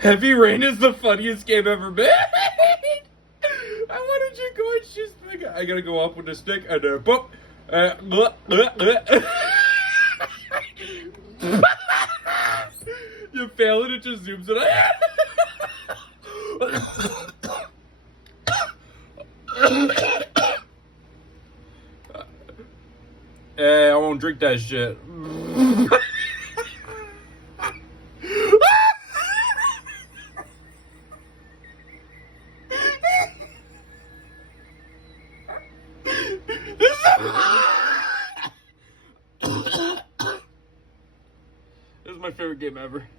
Heavy Rain is the funniest game ever made. I wanted you going shoot stick. I gotta go up with the stick and boop. You fail it, it just zooms it out. I won't drink that shit. This is my favorite game ever.